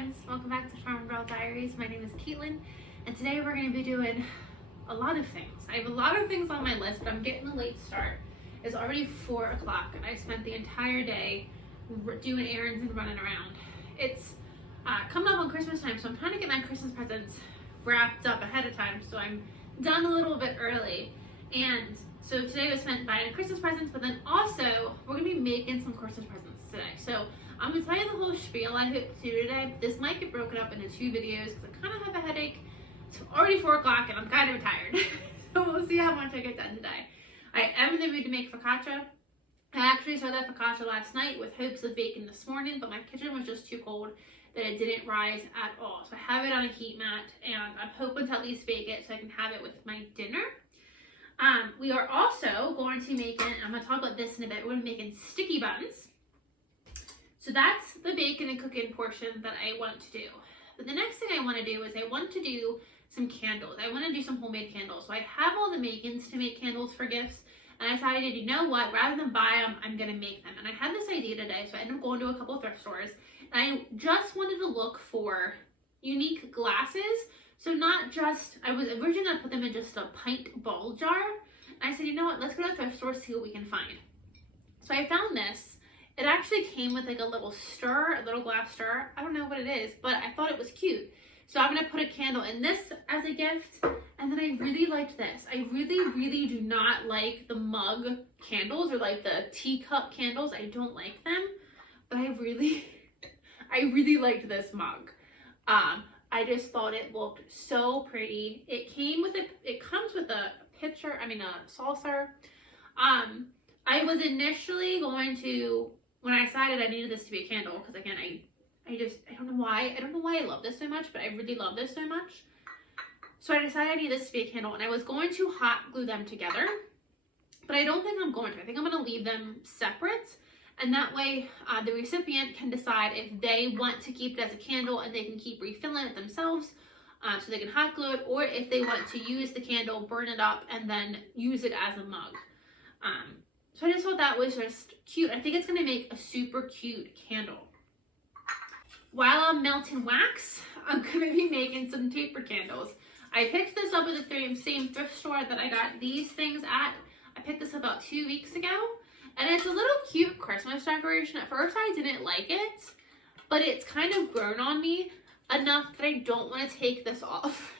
friends, welcome back to Farm Girl Diaries. My name is Caitlin, and today we're going to be doing a lot of things. I have a lot of things on my list, but I'm getting a late start. It's already 4 o'clock, and I spent the entire day doing errands and running around. It's coming up on Christmas time, so I'm trying to get my Christmas presents wrapped up ahead of time, so I'm done a little bit early. And so today was spent buying Christmas presents, but then also we're going to be making some Christmas presents today. So I'm going to tell you the whole spiel I hope to do today. This might get broken up into 2 videos because I kind of have a headache. It's already 4 o'clock and I'm kind of tired. So we'll see how much I get done today. I am in the mood to make focaccia. I actually started that focaccia last night with hopes of baking this morning, but my kitchen was just too cold that it didn't rise at all. So I have it on a heat mat and I'm hoping to at least bake it so I can have it with my dinner. We are also going to be making, I'm going to talk about this in a bit, we're going to be making sticky buns. So that's the baking and cooking portion that I want to do. But the next thing I want to do is I want to do some candles. I want to do some homemade candles. So I have all the makings to make candles for gifts. And I decided, you know what, rather than buy them, I'm going to make them. And I had this idea today, so I ended up going to a couple of thrift stores. And I just wanted to look for unique glasses. So not just, I was originally going to put them in just a pint ball jar. And I said, you know what, let's go to the thrift store, see what we can find. So I found this. It actually came with like a little stir, a little glass stir. I don't know what it is, but I thought it was cute. So I'm going to put a candle in this as a gift. And then I really liked this. I really do not like the mug candles or like the teacup candles. I don't like them, but I really liked this mug. I just thought it looked so pretty. It comes with a pitcher, a saucer. I was initially going to, when I decided I needed this to be a candle, because again, I don't know why I love this so much, but I really love this so much. So I decided I need this to be a candle, and I was going to hot glue them together, but I don't think I'm going to. I think I'm going to leave them separate, and that way the recipient can decide if they want to keep it as a candle and they can keep refilling it themselves, so they can hot glue it, or if they want to use the candle, burn it up, and then use it as a mug. So I just thought that was just cute. I think it's going to make a super cute candle. While I'm melting wax, I'm going to be making some taper candles. I picked this up at the same thrift store that I got these things at. I picked this up about 2 weeks ago. And it's a little cute Christmas decoration. At first I didn't like it, but it's kind of grown on me enough that I don't want to take this off.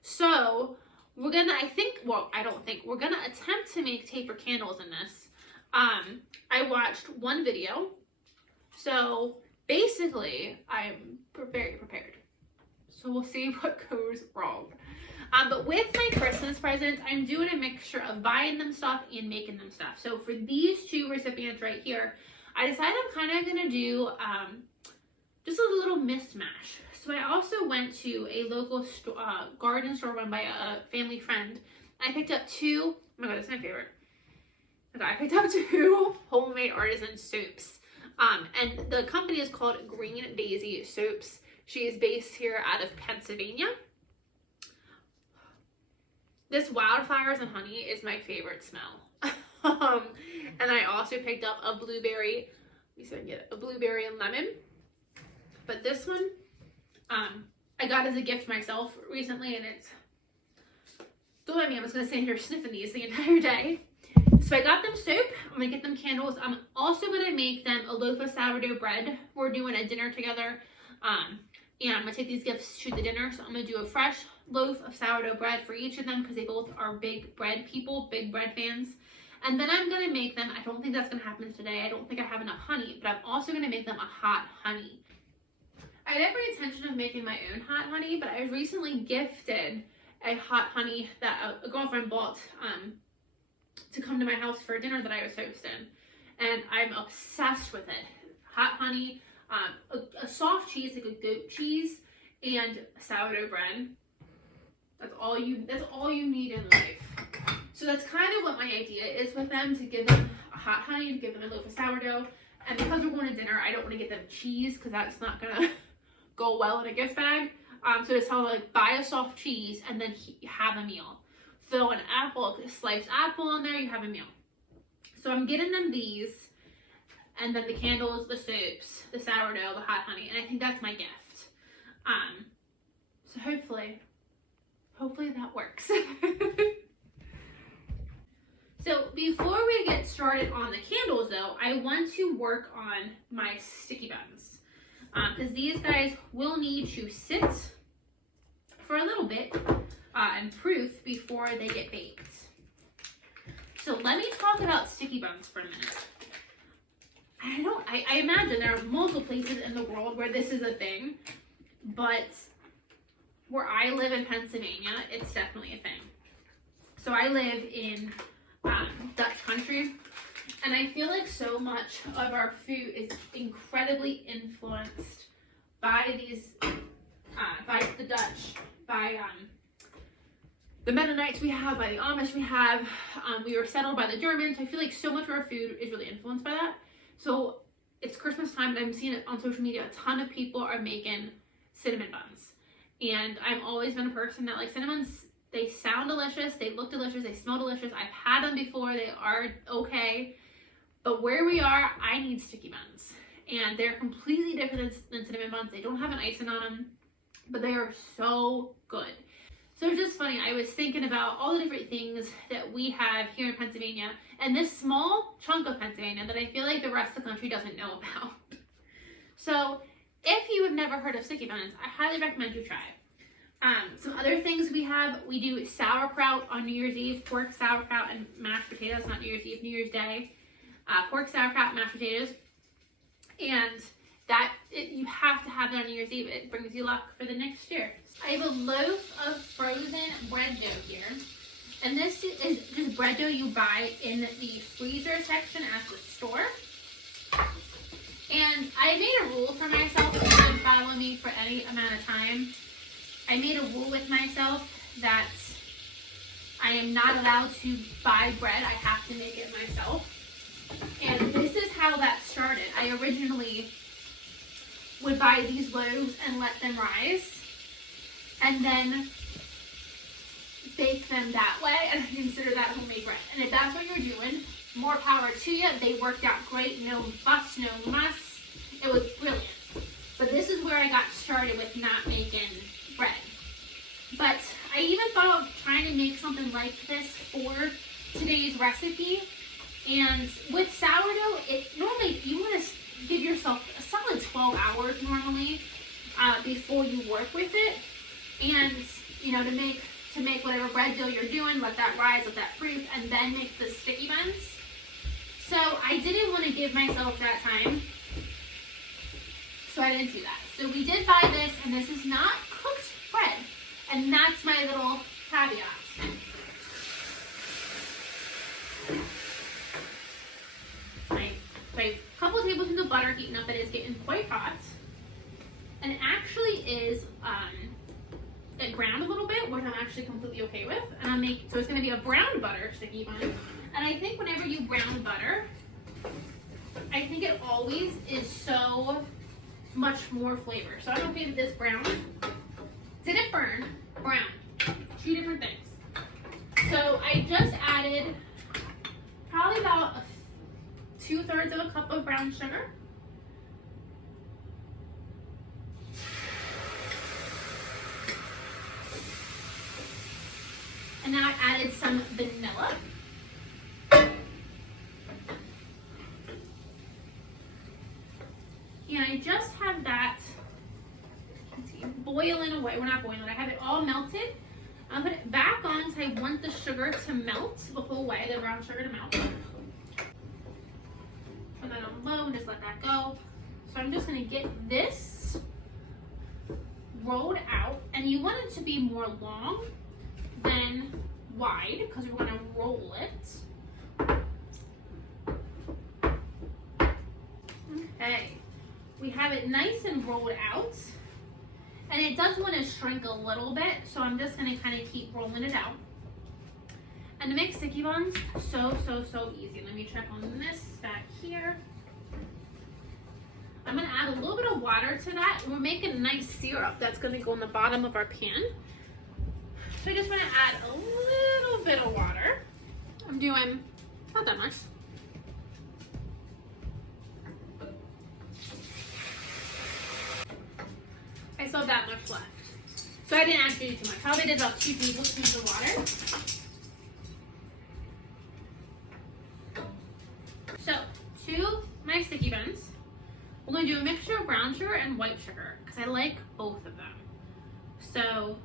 So we're gonna, we're gonna attempt to make taper candles in this. I watched one video. So basically I'm very prepared. So we'll see what goes wrong. But with my Christmas presents, I'm doing a mixture of buying them stuff and making them stuff. So for these 2 recipients right here, I decided I'm kind of going to do just a little mismatch. So I also went to a local garden store run by a family friend. I picked up 2, oh my god, that's my favorite. Okay, I picked up 2 homemade artisan soaps. And the company is called Green Daisy Soaps. She is based here out of Pennsylvania. This wildflowers and honey is my favorite smell. And I also picked up a blueberry, let me see if I can get it, a blueberry and lemon. But this one, I got as a gift myself recently, and it's, don't let me, I'm just gonna stand here sniffing these the entire day. So I got them soap, I'm gonna get them candles. I'm also gonna make them a loaf of sourdough bread. We're doing a dinner together. And I'm gonna take these gifts to the dinner. So I'm gonna do a fresh loaf of sourdough bread for each of them because they both are big bread people, big bread fans. And then I'm gonna make them, I don't think that's gonna happen today. I don't think I have enough honey, but I'm also gonna make them a hot honey. I had every intention of making my own hot honey, but I was recently gifted a hot honey that a girlfriend bought to come to my house for a dinner that I was hosting. And I'm obsessed with it. Hot honey, a soft cheese, like a goat cheese, and sourdough bread. That's all you need in life. So that's kind of what my idea is with them, to give them a hot honey, to give them a loaf of sourdough. And because we're going to dinner, I don't want to get them cheese because that's not gonna go well in a gift bag. So just tell them, like, buy a soft cheese and then have a meal. Throw an apple, a sliced apple in there, you have a meal. So I'm getting them these. and then the candles, the soups, the sourdough, the hot honey, and I think that's my gift. So hopefully that works. So before we get started on the candles though, I want to work on my sticky buns. Because these guys will need to sit for a little bit and proof before they get baked. So let me talk about sticky buns for a minute. I imagine there are multiple places in the world where this is a thing, but where I live in Pennsylvania, it's definitely a thing. So I live in Dutch country, and I feel like so much of our food is incredibly influenced by these, by the Dutch, by the Mennonites we have, by the Amish we have. We were settled by the Germans. I feel like so much of our food is really influenced by that. So it's Christmas time, and I'm seeing it on social media. A ton of people are making cinnamon buns, and I've always been a person that likes cinnamons. They sound delicious, they look delicious, they smell delicious. I've had them before, they are okay. But where we are, I need sticky buns. And they're completely different than cinnamon buns. They don't have an icing on them, but they are so good. So it's just funny, I was thinking about all the different things that we have here in Pennsylvania, and this small chunk of Pennsylvania that I feel like the rest of the country doesn't know about. So if you have never heard of sticky buns, I highly recommend you try it. Some other things we have, we do sauerkraut on New Year's Eve, pork sauerkraut and mashed potatoes, not New Year's Eve, New Year's Day. Pork sauerkraut, mashed potatoes, and you have to have that on New Year's Eve. It brings you luck for the next year. I have a loaf of frozen bread dough here, and this is just bread dough you buy in the freezer section at the store. And I made a rule for myself, if you've been following me for any amount of time, I made a rule with myself that I am not allowed to buy bread. I have to make it myself. And this is how that started. I originally would buy these loaves and let them rise, and then bake them that way, and I consider that homemade bread. And if that's what you're doing, more power to you. They worked out great, no fuss, no muss. It was brilliant. But this is where I got started with not making bread. But I even thought of trying to make something like this for today's recipe. And with sourdough, normally you want to give yourself a solid 12 hours normally before you work with it. And you know, to make whatever bread dough you're doing, let that rise, let that proof, and then make the sticky buns. So I didn't want to give myself that time, so I didn't do that. So we did buy this, and this is not cooked bread, and that's my little caveat. Right. So I have a couple tablespoons of butter heating up. It is getting quite hot, and it actually is it browned a little bit, which I'm actually completely okay with. And so it's going to be a brown butter sticky bun. And I think whenever you brown butter, I think it always is so much more flavor. So I'm okay with this brown. Didn't burn, brown. Two different things. So I just added probably about 2/3 of a cup of brown sugar. And now I added some vanilla. And I just have that boiling away. We're not boiling, I have it all melted. I'll put it back on because I want the sugar to melt the whole way, the brown sugar to melt. Put that on low and just let that go. So I'm just going to get this rolled out. And you want it to be more long than wide because we're going to roll it. Okay, we have it nice and rolled out, and it does want to shrink a little bit, so I'm just going to kind of keep rolling it out. And to make sticky buns, so easy. Let me check on this back here. I'm going to add a little bit of water to that. We're making a nice syrup that's going to go in the bottom of our pan. So I just want to add a little bit of water. I'm doing not that much. still have that much left. So I didn't actually do too much. Probably did about 2 tablespoons of water. So, to my sticky buns, we're going to do a mixture of brown sugar and white sugar because I like both of them. So,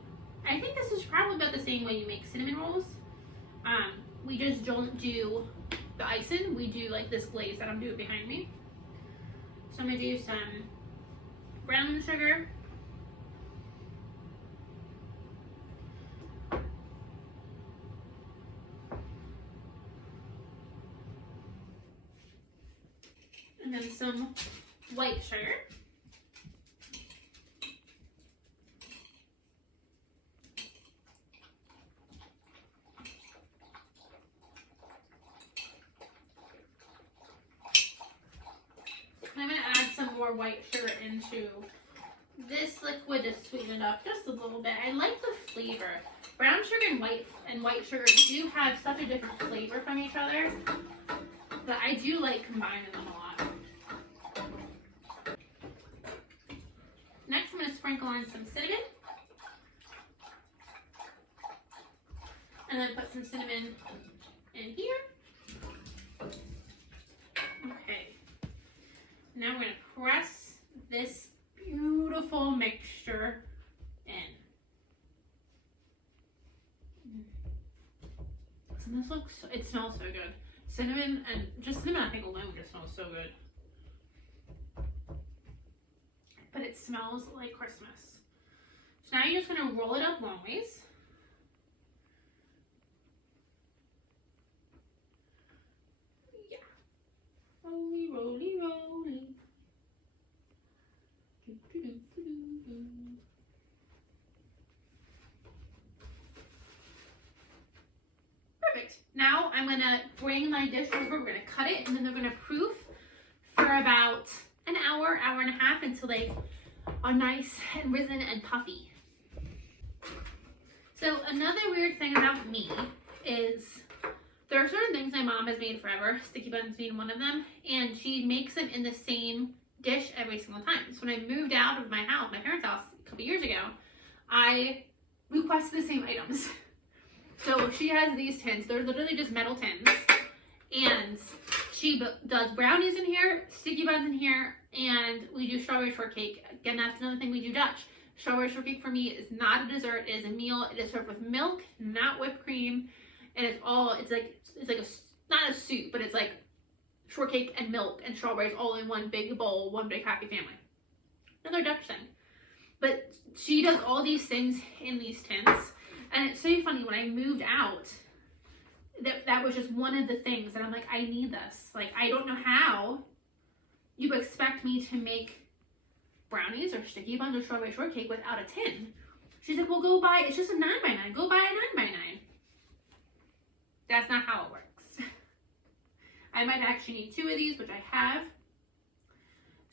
I think this is probably about the same way you make cinnamon rolls. We just don't do the icing. We do like this glaze that I'm doing behind me. So I'm going to do some brown sugar. And then some white sugar. I'm going to add some more white sugar into this liquid to sweeten it up just a little bit. I like the flavor. Brown sugar and white sugar do have such a different flavor from each other, but I do like combining them a lot. Next, I'm going to sprinkle on some cinnamon. And then put some cinnamon in here. Okay. Now we're going to press this beautiful mixture in. So this looks, it smells so good. Cinnamon and just cinnamon I think alone just smells so good. But it smells like Christmas. So now you're just going to roll it up long ways. Yeah. Roly, roly, roly. Perfect. Now I'm going to bring my dish over. We're going to cut it and then they're going to proof for about an hour, hour and a half until they are nice and risen and puffy. So another weird thing about me is there are certain things my mom has made forever, sticky buns being one of them, and she makes them in the same dish every single time. So when I moved out of my house, my parents' house a couple years ago, I requested the same items. So she has these tins. They're literally just metal tins. And she does brownies in here, sticky buns in here, and we do strawberry shortcake. Again, that's another thing we do Dutch. Strawberry shortcake for me is not a dessert. It is a meal. It is served with milk, not whipped cream. And it's like a, not a soup, but it's like shortcake and milk and strawberries all in one big bowl, one big happy family. Another Dutch thing. But she does all these things in these tins. And it's so funny, when I moved out, that was just one of the things that I'm like, I need this. Like, I don't know how you expect me to make brownies or sticky buns or strawberry shortcake without a tin. She's like, well, go buy, it's just a 9x9. Go buy a 9x9. That's not how it works. I might actually need 2 of these, which I have.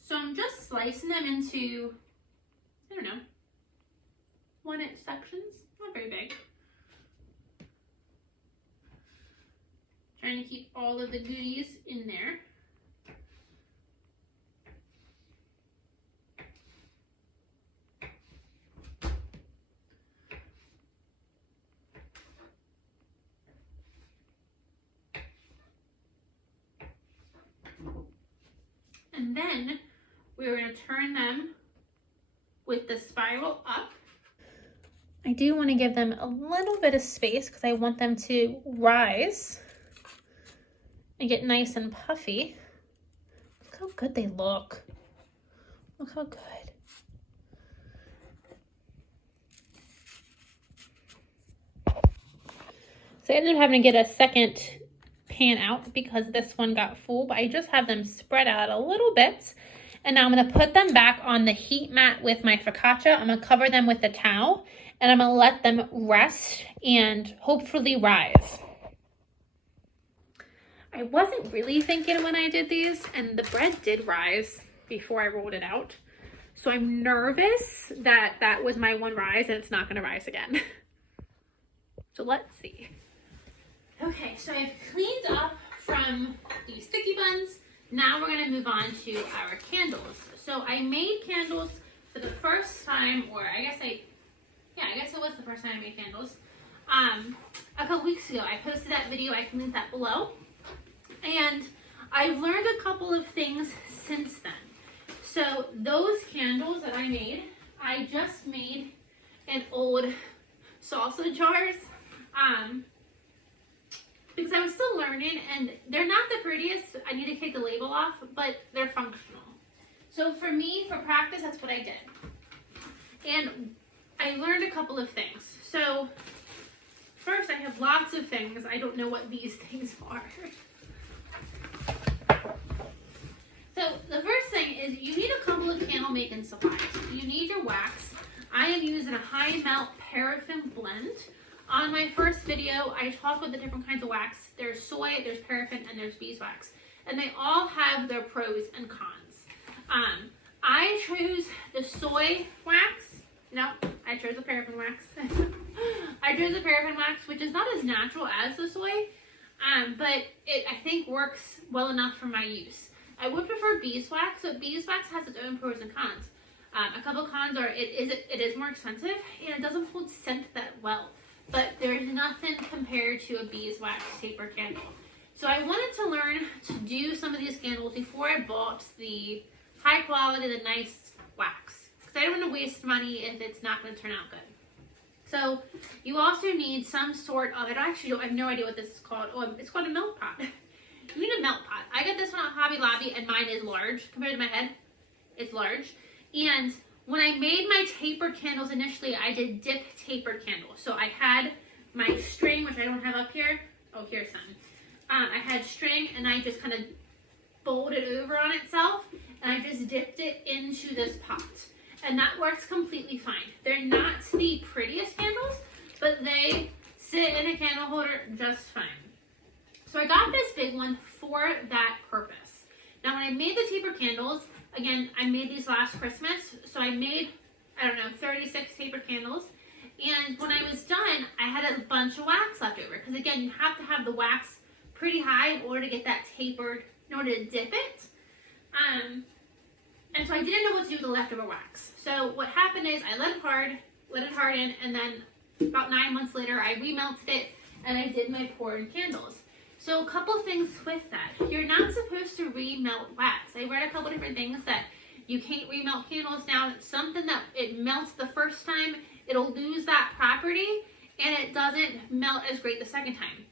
So I'm just slicing them into, I don't know, 1-inch sections. Not very big. Trying to keep all of the goodies in there. And then we're going to turn them with the spiral up. I do want to give them a little bit of space because I want them to rise and get nice and puffy. Look how good they look. Look how good. So I ended up having to get a second pan out because this one got full, but I just have them spread out a little bit. And now I'm going to put them back on the heat mat with my focaccia. I'm going to cover them with a towel and I'm going to let them rest and hopefully rise. I wasn't really thinking when I did these, and the bread did rise before I rolled it out. So I'm nervous that that was my one rise and it's not going to rise again. So let's see. Okay, so I've cleaned up from these sticky buns. Now we're going to move on to our candles. So I made candles So the first time, or I guess it was the first time I made candles. A couple weeks ago, I posted that video. I can link that below. And I've learned a couple of things since then. So those candles that I made, I just made in old salsa jars. Because I was still learning, and they're not the prettiest. I need to take the label off, but they're functional. So for me, for practice, that's what I did. And I learned a couple of things. So first, I have lots of things. I don't know what these things are. So the first thing is you need a couple of candle making supplies. You need your wax. I am using a high melt paraffin blend. On my first video, I talked about the different kinds of wax. There's soy, there's paraffin, and there's beeswax. And they all have their pros and cons. I chose the soy wax. No, I chose the paraffin wax. I chose the paraffin wax, which is not as natural as the soy, but it, I think, works well enough for my use. I would prefer beeswax, but beeswax has its own pros and cons. A couple cons are it is more expensive, and it doesn't hold scent that well. But there's nothing compared to a beeswax taper candle. So I wanted to learn to do some of these candles before I bought the high quality, the nice wax. Because I don't want to waste money if it's not going to turn out good. So you also need some sort of, I have no idea what this is called. Oh, it's called a melt pot. You need a melt pot. I got this one at Hobby Lobby, and mine is large. Compared to my head, it's large. And when I made my taper candles initially, I did dip taper candles. So I had my string, which I don't have up here. Oh, here's some. I had string, and I just kind of folded over on itself, and I just dipped it into this pot. And that works completely fine. They're not the prettiest candles, but they sit in a candle holder just fine. So I got this big one for that purpose. Now, when I made the taper candles, again, I made these last Christmas, so I made, 36 taper candles. And when I was done, I had a bunch of wax left over. Because again, you have to have the wax pretty high in order to get that tapered, in order to dip it. And so I didn't know what to do with the leftover wax. So what happened is I let it harden, and then about 9 months later, I remelted it, and I did my poured candles. So a couple things with that. You're not supposed to remelt wax. I read a couple different things that you can't remelt candles. Now, it's something that it melts the first time, it'll lose that property, and it doesn't melt as great the second time.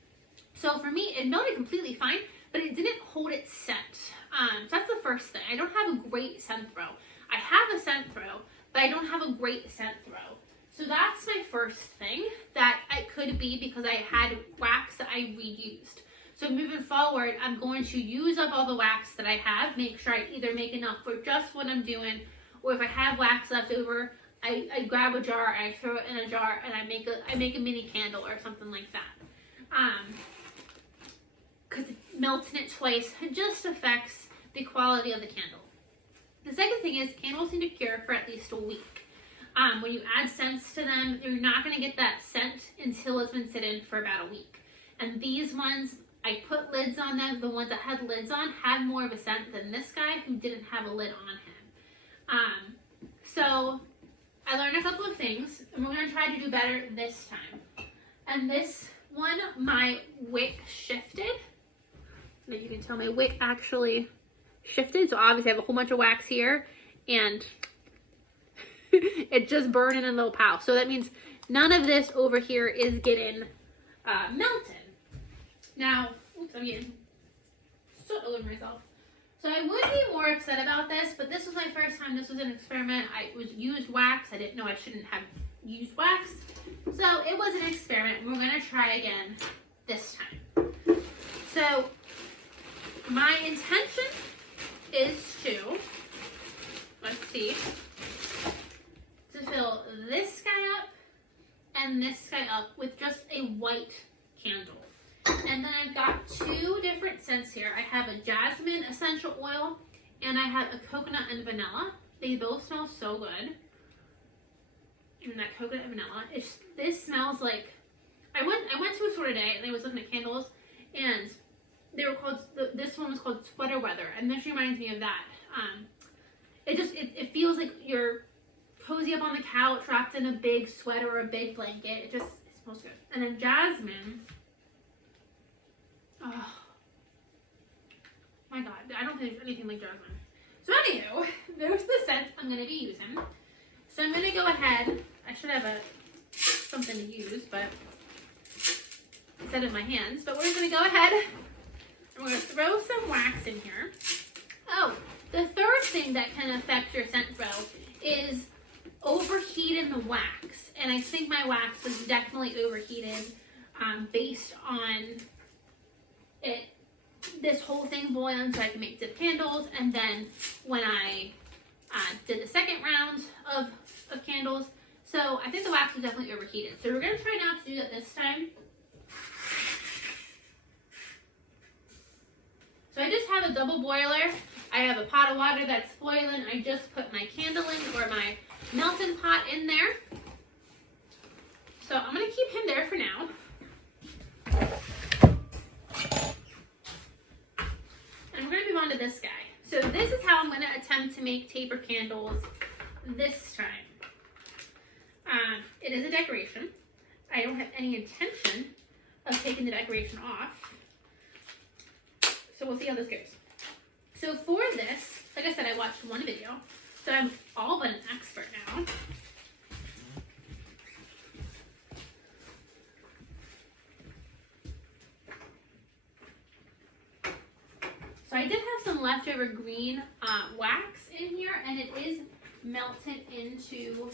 So for me, it melted completely fine, but it didn't hold its scent. So that's the first thing. I don't have a great scent throw. I have a scent throw, but I don't have a great scent throw. So that's my first thing, that it could be because I had wax that I reused. So moving forward, I'm going to use up all the wax that I have, make sure I either make enough for just what I'm doing, or if I have wax left over, I grab a jar and I throw it in a jar, and I make a mini candle or something like that. Because melting it twice just affects the quality of the candle. The second thing is candles need to cure for at least a week. When you add scents to them, you're not going to get that scent until it's been sitting for about a week. And these ones, I put lids on them. The ones that had lids on had more of a scent than this guy who didn't have a lid on him. So I learned a couple of things, and we're going to try to do better this time. And this one, my wick shifted. Now you can tell my wick actually shifted. So obviously I have a whole bunch of wax here, and it's just burning in a little pile. So that means none of this over here is getting melted. Now, oops, I'm getting soot all over myself. So I would be more upset about this, but this was my first time. This was an experiment. I used wax. I didn't know I shouldn't have used wax. So it was an experiment. We're going to try again this time. So my intention is to, let's see, to fill this guy up and this guy up with just a white candle. And then I've got two different scents here. I have a jasmine essential oil, and I have a coconut and vanilla. They both smell so good. And that coconut and vanilla, this smells like, I went to a store today, and I was looking at candles, and they were called, this one was called Sweater Weather, and this reminds me of that. It feels like you're cozy up on the couch, wrapped in a big sweater or a big blanket. It smells good. And then jasmine. Oh my god, I don't think there's anything like jasmine. So anywho, there's the scents I'm going to be using. So I'm going to go ahead. I should have something to use, but instead of my hands. But we're going to go ahead and we're going to throw some wax in here. Oh, the third thing that can affect your scent throw is overheating the wax. And I think my wax was definitely overheated based on it. This whole thing boiling so I can make dip candles, and then when I did the second round of candles, so I think the wax was definitely overheated. So we're gonna try not to do that this time. So I just have a double boiler. I have a pot of water that's boiling. I just put my candle in, or my melting pot in there. So I'm gonna keep him there for now. And we're going to move on to this guy. So this is how I'm going to attempt to make taper candles this time. It is a decoration. I don't have any intention of taking the decoration off. So we'll see how this goes. So for this, like I said, I watched one video. So I'm all but an expert now. So I did have some leftover green wax in here, and it is melted into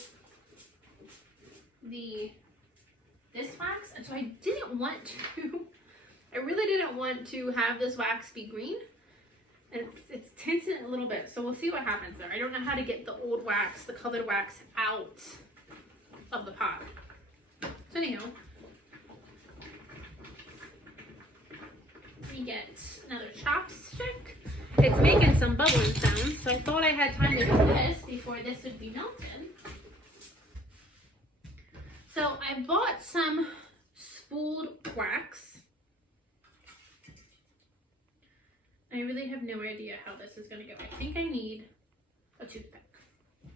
this wax. And so I really didn't want to have this wax be green. And it's tinted a little bit, so we'll see what happens there. I don't know how to get the old wax, the colored wax, out of the pot. So anyhow, we get another chopstick. It's making some bubbling sounds, so I thought I had time to do this before this would be melted. So I bought some spooled wax. I really have no idea how this is going to go. I think I need a toothpick.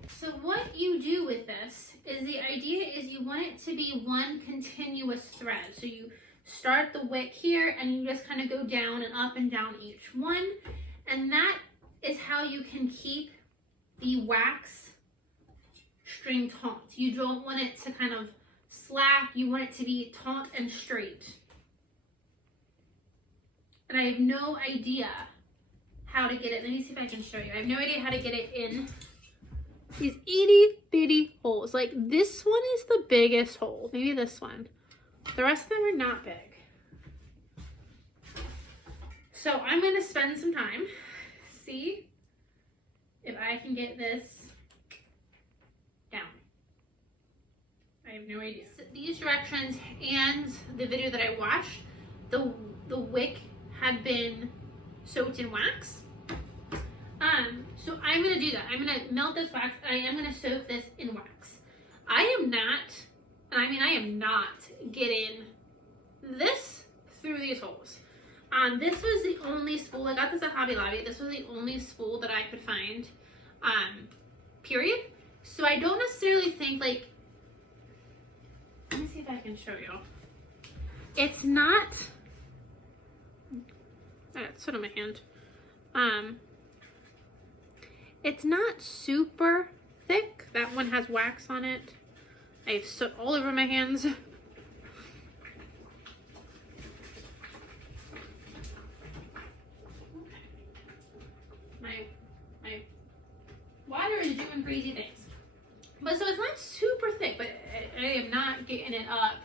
So what you do with this is, the idea is you want it to be one continuous thread. So you start the wick here and you just kind of go down and up and down each one. And that is how you can keep the wax string taut. You don't want it to kind of slack. You want it to be taut and straight. And I have no idea how to get it. Let me see if I can show you. I have no idea how to get it in these itty bitty holes. Like this one is the biggest hole. Maybe this one. The rest of them are not big. So I'm going to spend some time, see if I can get this down. I have no idea. So these directions and the video that I watched, the wick had been soaked in wax. So I'm going to do that. I'm going to melt this wax. I am going to soak this in wax. I am not getting this through these holes. This was the only spool. I got this at Hobby Lobby. This was the only spool that I could find, period. So I don't necessarily think, like, let me see if I can show you. It's not, it's sort of my hand. It's not super thick. That one has wax on it. I have soot all over my hands. My water is doing crazy things. But so it's not super thick, but I am not getting it up.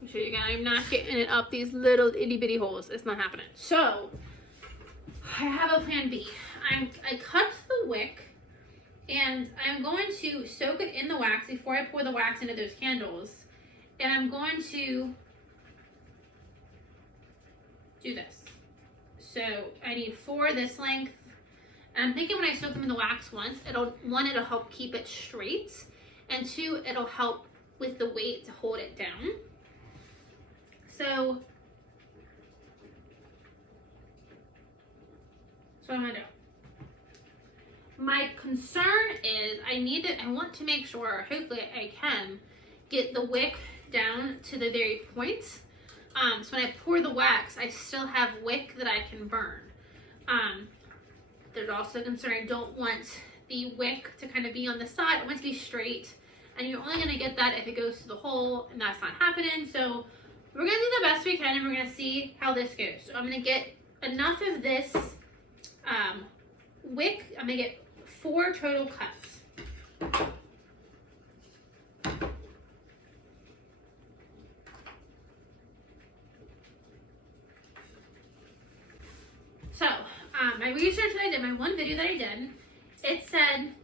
Let me show you again. I'm not getting it up these little itty bitty holes. It's not happening. So I have a plan B. I cut the wick, and I'm going to soak it in the wax before I pour the wax into those candles. And I'm going to do this. So I need 4 this length. And I'm thinking when I soak them in the wax once, it'll help keep it straight, and 2, it'll help with the weight to hold it down. So that's what I'm gonna do. my concern is I want to make sure, hopefully I can, get the wick down to the very point. So when I pour the wax, I still have wick that I can burn. There's also a concern, I don't want the wick to kind of be on the side. I want it to be straight, and you're only gonna get that if it goes to the hole, and that's not happening. So we're gonna do the best we can, and we're gonna see how this goes. So I'm gonna get enough of this wick. I'm gonna get 4 total cuts. So, my research that I did, my one video that I did, it said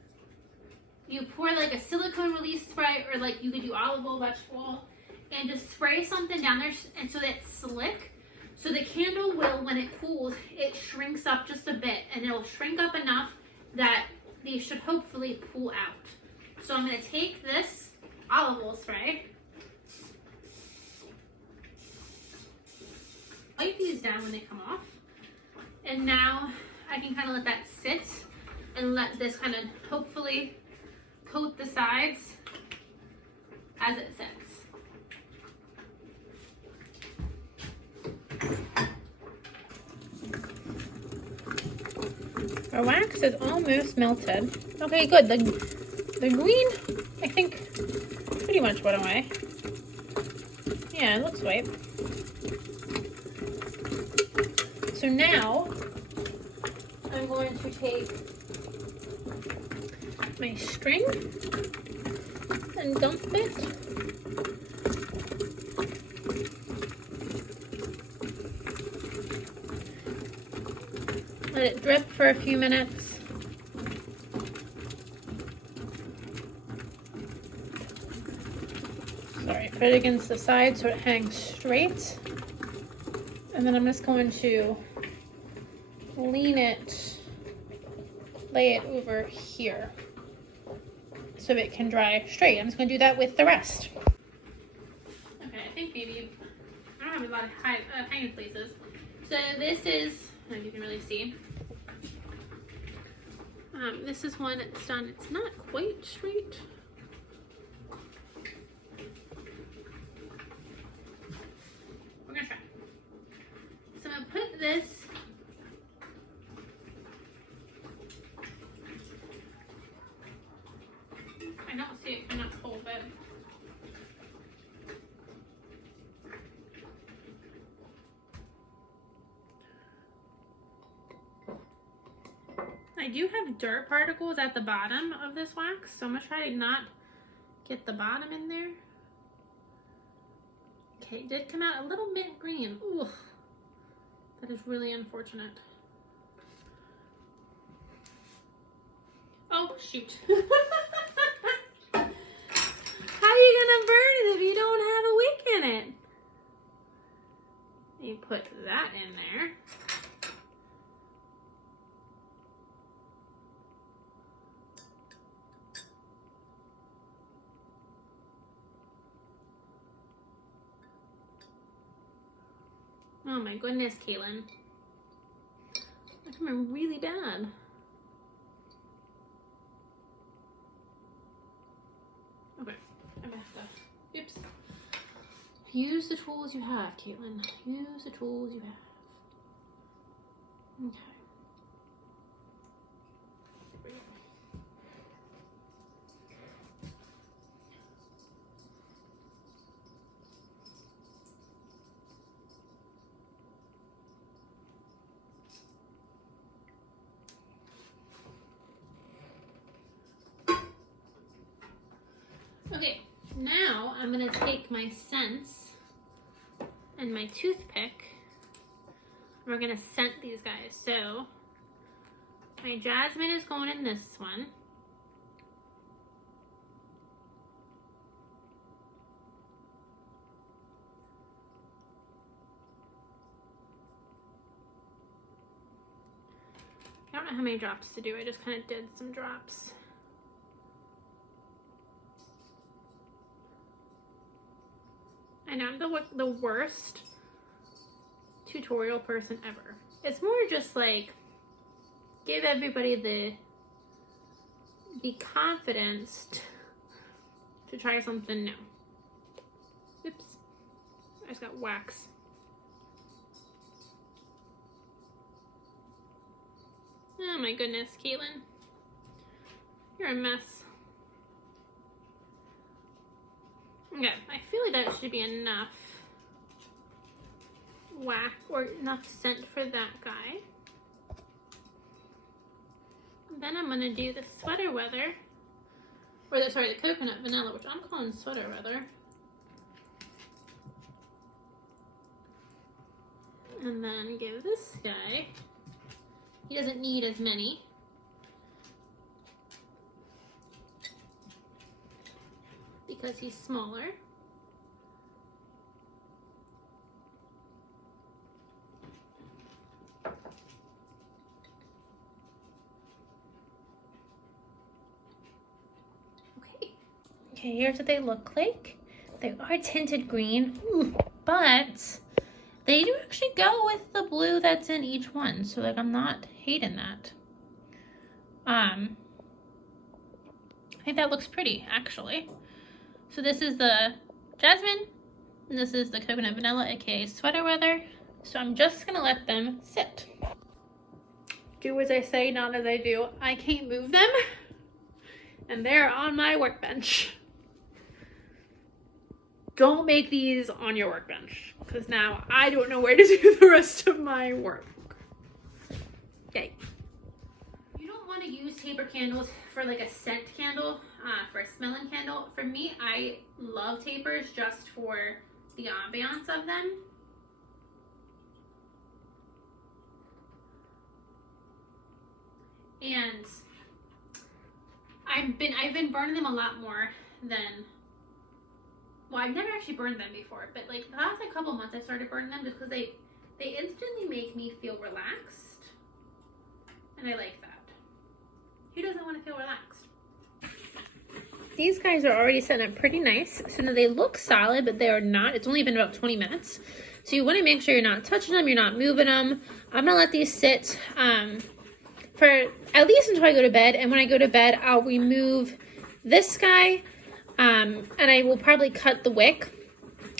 you pour like a silicone release spray, or like you could do olive oil, vegetable oil, and just spray something down there, and so that it's slick. So the candle will, when it cools, it shrinks up just a bit, and it'll shrink up enough that these should hopefully pull out. So I'm going to take this olive oil spray, wipe these down when they come off, and now I can kind of let that sit and let this kind of hopefully coat the sides as it sits. Our wax is almost melted. Okay, good. The green, I think, pretty much went away. Yeah, it looks white. So now, I'm going to take my string and dump it. Let it drip for a few minutes. Sorry, put it against the side so it hangs straight. And then I'm just going to lean it, lay it over here so it can dry straight. I'm just going to do that with the rest. Okay, I think maybe, I don't have a lot of hanging places. So this is, I don't know if you can really see. This is one that's done, it's not quite straight. We're gonna try. So I'm gonna put this I don't see it coming up whole, but I do have dirt particles at the bottom of this wax, so I'm gonna try to not get the bottom in there. Okay, it did come out a little mint green. Ooh, that is really unfortunate. Oh, shoot. How are you gonna burn it if you don't have a wick in it? You put that in there. Oh my goodness, Caitlin. That's coming really bad. Okay, I'm gonna have to, oops. Use the tools you have, Caitlin. Use the tools you have. Okay. Okay, now I'm going to take my scents and my toothpick. We're going to scent these guys. So, my jasmine is going in this one. I don't know how many drops to do. I just kind of did some drops. I know I'm the worst tutorial person ever. It's more just like give everybody the confidence to try something new. Oops, I just got wax. Oh my goodness, Caitlin, you're a mess. Okay, I feel like that should be enough wax or enough scent for that guy. Then I'm gonna do the sweater weather, or the coconut vanilla, which I'm calling sweater weather. And then give this guy, he doesn't need as many. Because he's smaller. Okay, here's what they look like. They are tinted green, but they do actually go with the blue that's in each one. So like, I'm not hating that. I think that looks pretty, actually. So this is the jasmine, and this is the coconut vanilla, aka sweater weather. So I'm just gonna let them sit. Do as I say, not as I do. I can't move them, and they're on my workbench. Don't make these on your workbench, because now I don't know where to do the rest of my work. Okay. You don't want to use taper candles for like a scent candle, for a smelling candle. For me, I love tapers just for the ambiance of them. And I've been burning them a lot more than, well, I've never actually burned them before, but like the last like, couple months I started burning them just because they instantly make me feel relaxed, and I like that. Who doesn't want to feel relaxed? These guys are already setting up pretty nice. So now they look solid, but they are not. It's only been about 20 minutes. So you want to make sure you're not touching them, you're not moving them. I'm going to let these sit for at least until I go to bed. And when I go to bed, I'll remove this guy, and I will probably cut the wick.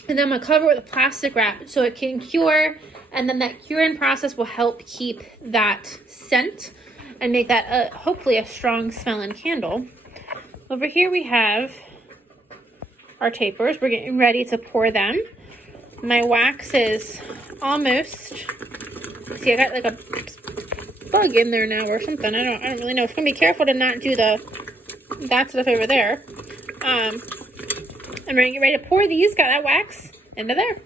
And then I'm going to cover it with a plastic wrap so it can cure. And then that curing process will help keep that scent and make that hopefully a strong smelling candle. Over here we have our tapers. We're getting ready to pour them. My wax is almost, see, I got like a bug in there now or something. I don't really know. It's gonna be careful to not do that stuff over there. I'm gonna get ready to pour these, got that wax, into there.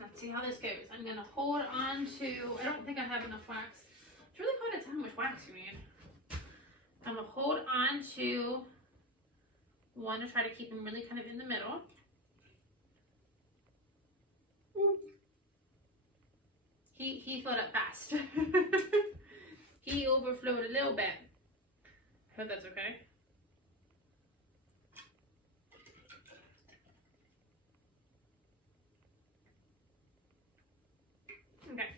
Let's see how this goes. I'm gonna hold on to, I don't think I have enough wax. It's really hard to tell how much wax you need. I'm gonna hold on to one to try to keep them really kind of in the middle. He flowed up fast. He overflowed a little bit. I hope that's okay. Okay.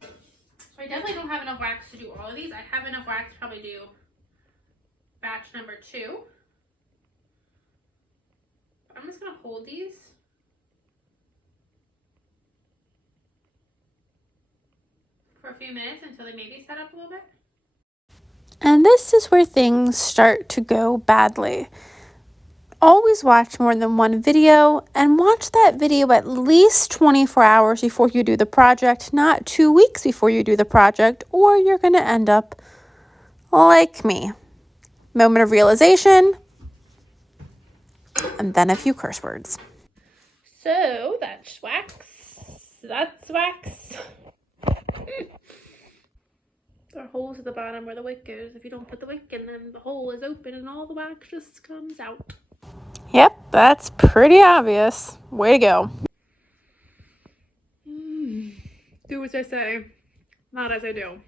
So I definitely don't have enough wax to do all of these. I have enough wax to probably do batch number 2. I'm just gonna hold these. For a few minutes until they maybe set up a little bit. And this is where things start to go badly. Always watch more than one video, and watch that video at least 24 hours before you do the project, not 2 weeks before you do the project, or you're going to end up like me. Moment of realization, and then a few curse words. So that's wax. That's wax. There are holes at the bottom where the wick goes. If you don't put the wick in, then the hole is open and all the wax just comes out. Yep, that's pretty obvious. Way to go. Do as I say, not as I do.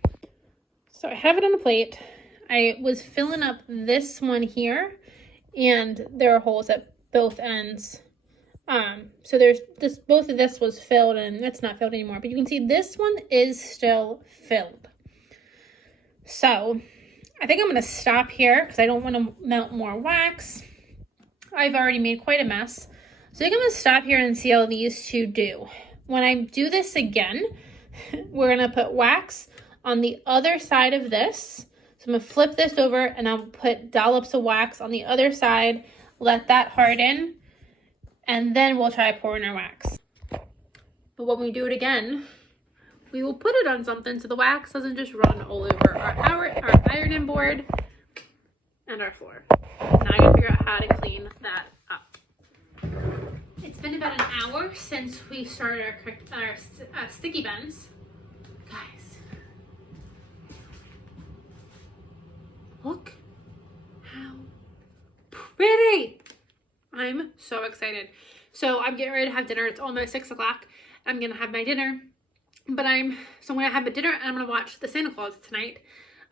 So I have it on a plate. I was filling up this one here, and there are holes at both ends. So there's this, both of this was filled, and it's not filled anymore, but you can see this one is still filled. So I think I'm going to stop here because I don't want to melt more wax. I've already made quite a mess. So I think I'm going to stop here and see how these two do. When I do this again, we're going to put wax on the other side of this. So I'm going to flip this over and I'll put dollops of wax on the other side, let that harden, and then we'll try pouring our wax. But when we do it again, we will put it on something so the wax doesn't just run all over our ironing board and our floor. Now I gotta figure out how to clean that up. It's been about an hour since we started our sticky buns. Guys, look how pretty. I'm so excited. So I'm getting ready to have dinner. It's almost 6 o'clock. I'm gonna have my dinner. But I'm gonna have a dinner and I'm gonna watch the Santa Claus tonight.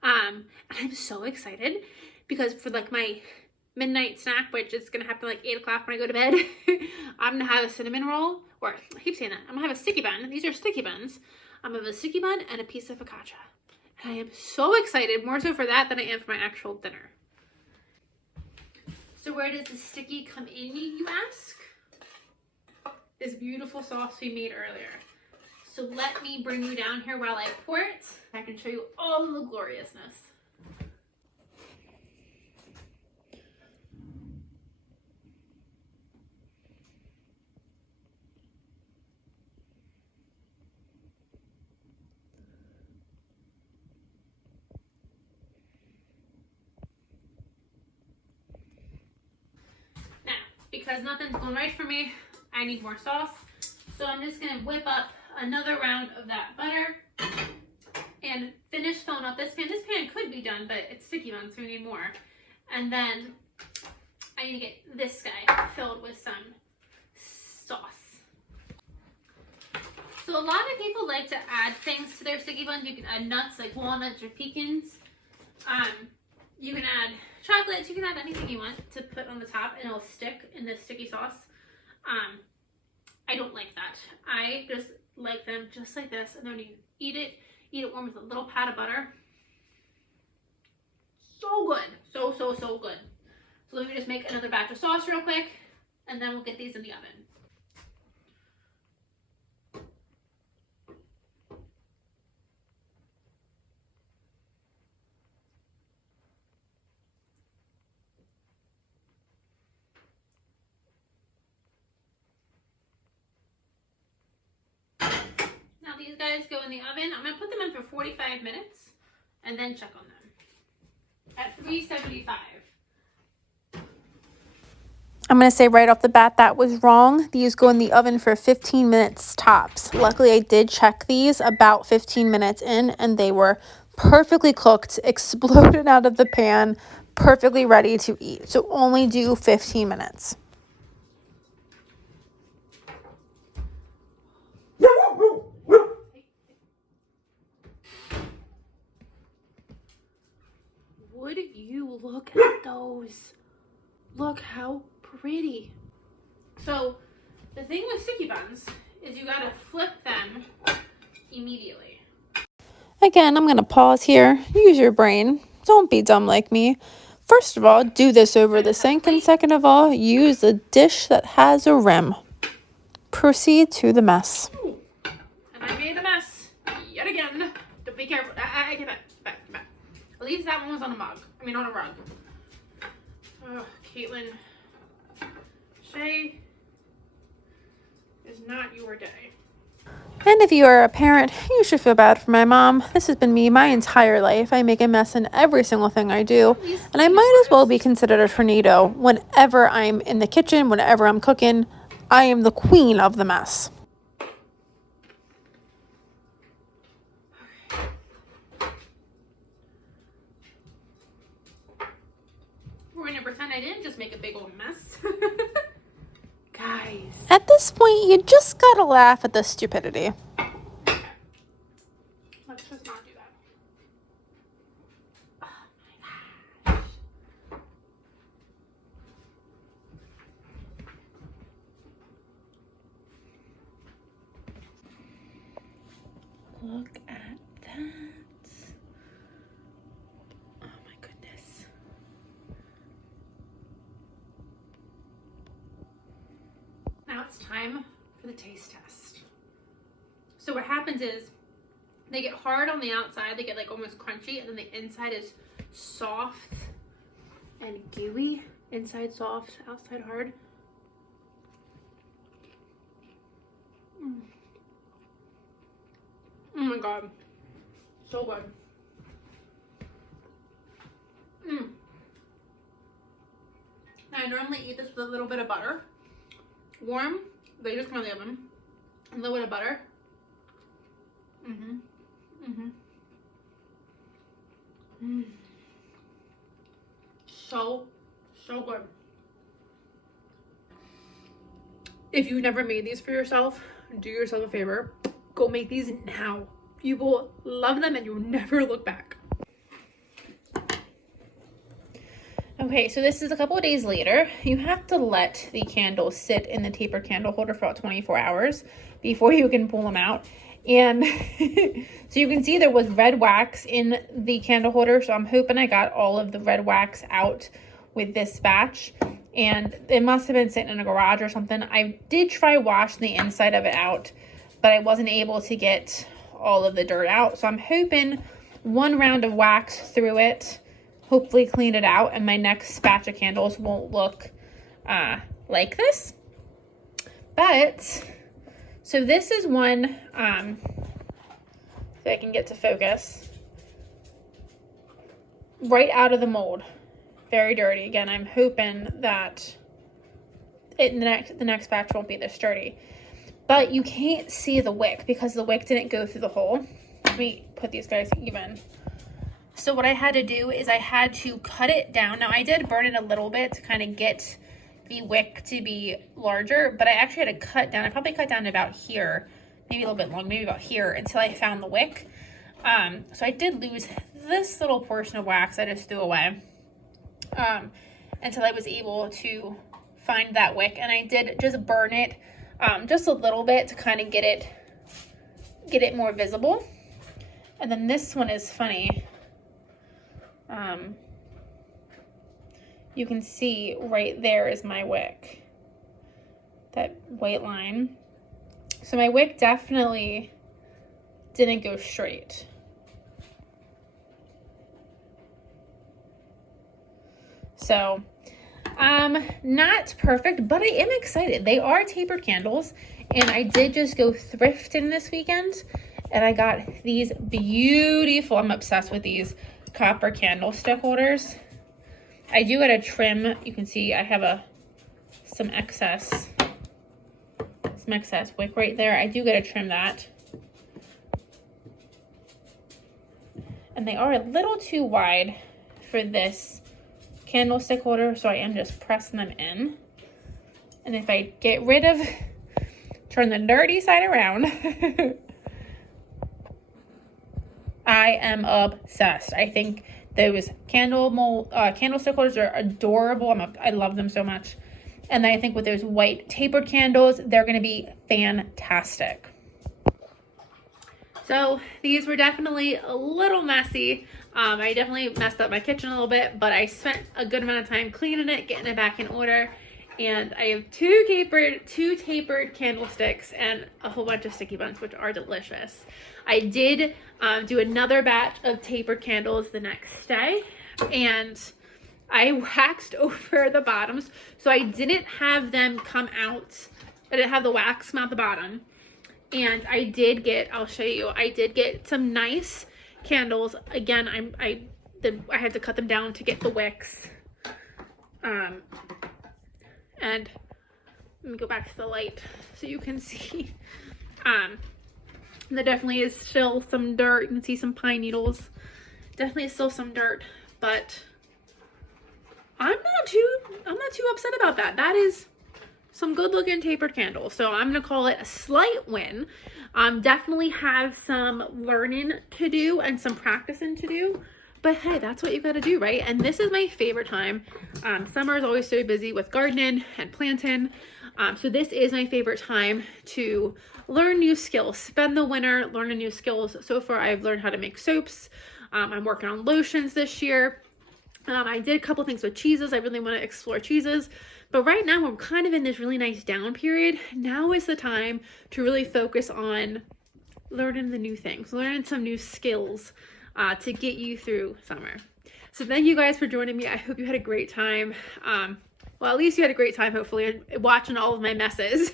And I'm so excited because for like my midnight snack, which is gonna happen like 8 o'clock when I go to bed, I'm gonna have a cinnamon roll, or I keep saying that, I'm gonna have a sticky bun. These are sticky buns. I'm gonna have a sticky bun and a piece of focaccia. And I am so excited, more so for that than I am for my actual dinner. So where does the sticky come in, you ask? This beautiful sauce we made earlier. So let me bring you down here while I pour it. I can show you all the gloriousness. Now, because nothing's going right for me, I need more sauce. So I'm just gonna whip up another round of that butter and finish filling up this pan. This pan could be done, but it's sticky one, so we need more. And then I need to get this guy filled with some sauce. So a lot of people like to add things to their sticky buns. You can add nuts like walnuts or pecans. You can add chocolates. You can add anything you want to put on the top and it'll stick in the sticky sauce. I don't like that. I just like them just like this, and then you eat it warm with a little pat of butter. So good. So good. So let me just make another batch of sauce real quick, and then we'll get these in the oven. Now these guys go in the oven. I'm going to put them in for 45 minutes and then check on them at 375. I'm going to say right off the bat that was wrong. These go in the oven for 15 minutes tops. Luckily, I did check these about 15 minutes in and they were perfectly cooked, exploded out of the pan, perfectly ready to eat. So only do 15 minutes. Would you look at those? Look how pretty. So the thing with sticky buns is you gotta flip them immediately. Again, I'm going to pause here. Use your brain. Don't be dumb like me. First of all, do this over the sink, and second of all, use a dish that has a rim. Proceed to the mess. Ooh, and I made a mess yet again. Don't be careful. I get back. At least that one was on a mug. I mean, on a rug. Oh, Caitlin. Today is not your day. And if you are a parent, you should feel bad for my mom. This has been me my entire life. I make a mess in every single thing I do. And I might as well be considered a tornado. Whenever I'm in the kitchen, whenever I'm cooking, I am the queen of the mess. We're gonna pretend I didn't just make a big old mess. Guys. At this point, you just gotta laugh at the stupidity. Okay. Let's just not do that. Oh my gosh. Look at that. Oh my goodness. time for the taste test. So what happens is they get hard on the outside, they get like almost crunchy, and then the inside is soft and gooey. Inside soft, outside hard. Oh my god, so good. I normally eat this with a little bit of butter. Warm, they just come out of the oven. A little bit of butter. So good. If you've never made these for yourself, do yourself a favor. Go make these now. You will love them and you'll never look back. Okay, so this is a couple of days later. You have to let the candles sit in the taper candle holder for about 24 hours before you can pull them out. And so you can see there was red wax in the candle holder. So I'm hoping I got all of the red wax out with this batch. And it must have been sitting in a garage or something. I did try washing the inside of it out, but I wasn't able to get all of the dirt out. So I'm hoping one round of wax through it hopefully clean it out, and my next batch of candles won't look like this. But so this is one, so I can get to focus, right out of the mold, very dirty. Again, I'm hoping that the next batch won't be this dirty, but you can't see the wick because the wick didn't go through the hole. Let me put these guys even. So what I had to do is I had to cut it down. Now I did burn it a little bit to kind of get the wick to be larger, but I actually had to cut down. I probably cut down to about here, maybe a little bit long, maybe about here, until I found the wick. So I did lose this little portion of wax I just threw away until I was able to find that wick. And I did just burn it just a little bit to kind of get it more visible. And then this one is funny. You can see right there is my wick, that white line. So my wick definitely didn't go straight. So, not perfect, but I am excited. They are tapered candles, and I did just go thrifting this weekend, and I got these beautiful, I'm obsessed with these copper candlestick holders. I do gotta trim. You can see I have some excess wick right there. I do gotta trim that. And they are a little too wide for this candlestick holder, so I am just pressing them in. And if I turn the dirty side around, I am obsessed. I think those candlestick holders are adorable. I love them so much. And I think with those white tapered candles, they're going to be fantastic. So these were definitely a little messy. I definitely messed up my kitchen a little bit, but I spent a good amount of time cleaning it, getting it back in order. And I have two tapered candlesticks and a whole bunch of sticky buns, which are delicious. I did do another batch of tapered candles the next day, and I waxed over the bottoms, so I didn't have them come out. I didn't have the wax come out the bottom. And I did get, I'll show you, I did get some nice candles. Again, I had to cut them down to get the wicks. And let me go back to the light so you can see. There definitely is still some dirt. You can see some pine needles. Definitely still some dirt, but I'm not too upset about that. That is some good looking tapered candles. So I'm gonna call it a slight win. Definitely have some learning to do and some practicing to do. But hey, that's what you gotta do, right? And this is my favorite time. Summer is always so busy with gardening and planting. So this is my favorite time to learn new skills, spend the winter learning new skills. So far, I've learned how to make soaps. I'm working on lotions this year. I did a couple things with cheeses. I really want to explore cheeses, But right now we're kind of in this really nice down period. Now is the time to really focus on learning the new things, learning some new skills to get you through summer. So thank you guys for joining me. I hope you had a great time. Well, at least you had a great time, hopefully, watching all of my messes.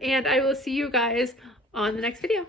And I will see you guys on the next video.